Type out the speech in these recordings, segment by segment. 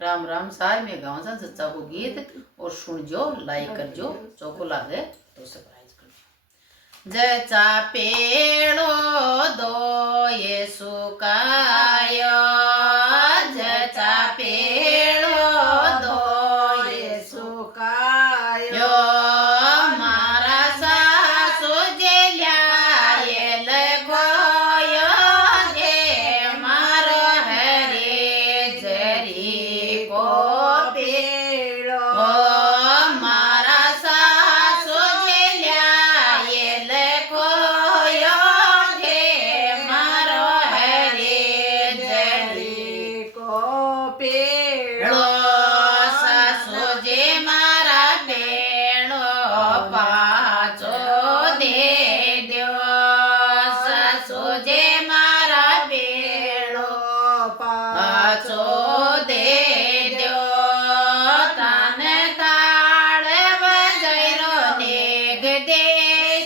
राम राम सार में गाँव सा सच्चा को गीत और सुन जो लाइक कर जो चौको लागे तो सब्सक्राइब कर जचा पेड़ो दो ये सुकायो जचा पेड़ो दो ये सुकायो मारा सासु जेल्या ये लगोयो जे मारो हरे जरी को पेड़ो मारा सासु जेल्या ये लगोयो जे मारो हरे जरी को पेड़ो सासु जे मारा पेड़ो पाचो दे दो सासु जे मारा पेड़ो पाचो दे दो तान ताड़ बजरो नेग दे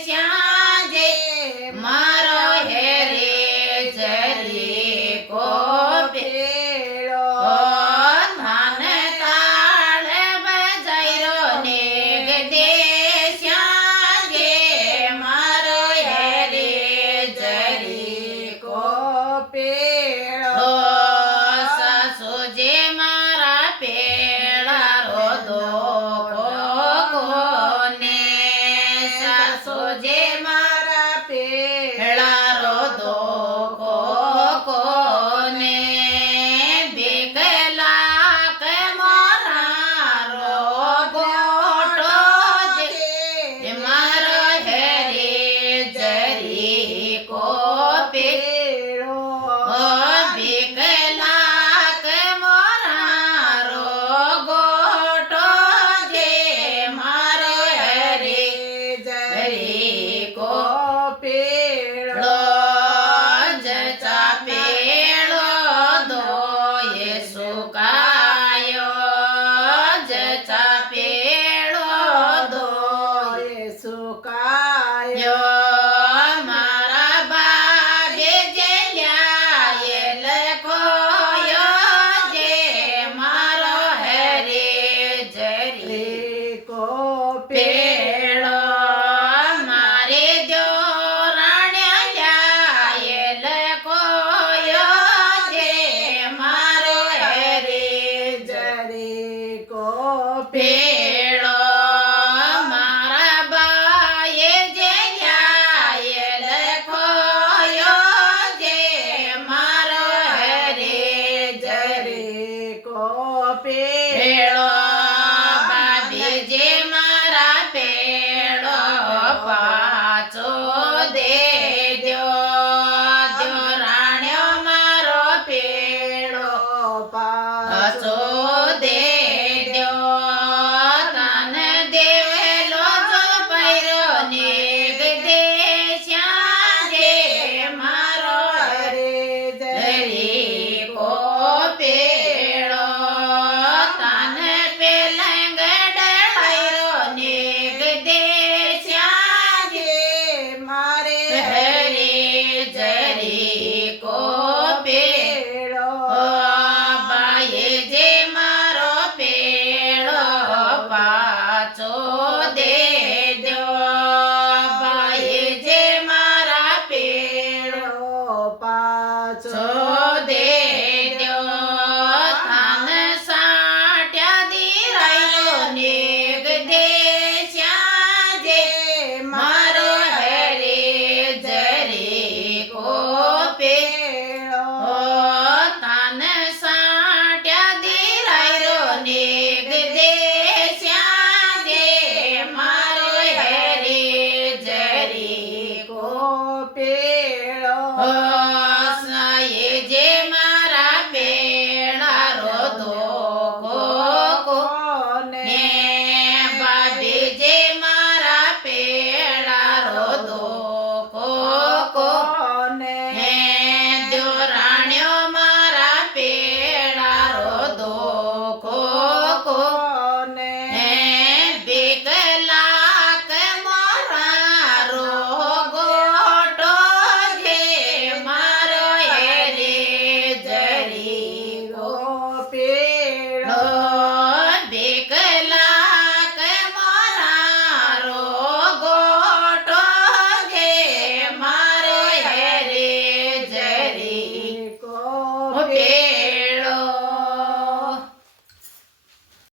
श्याजे मारो हेरे जरी को पेड़ो धान ताड़ बजरो नेग दे श्याजे मारो हेरे जरी को पेड़ो सासु जे मारा पेड़ा रो दो कोने सासु जे मारा पेड़ा रो दो कोने बिकला के मोरा रो गोटो जे मारो हेरे जरी को पेड़ो बिकला के मोरा रो गोटो जे मारो हेरे जरी को पेड़ो जचा पेड़ो दो ये सुकायो जचा पेड़ो दो ये सुकायो मारा बागे जेल्या ये लकोयो जे मारो हरे जरी को पेड़ो मारे जो राण्या ये लकोयो जे मारो हरे जरी को पेड़ो मारा बाये जेल्या ये लकोयो जे मारो हरे जरी को पेड़ो बाबी जे मारा पेड़ो पाचो दे दो दो राण्यो मारो पेड़ो पाचो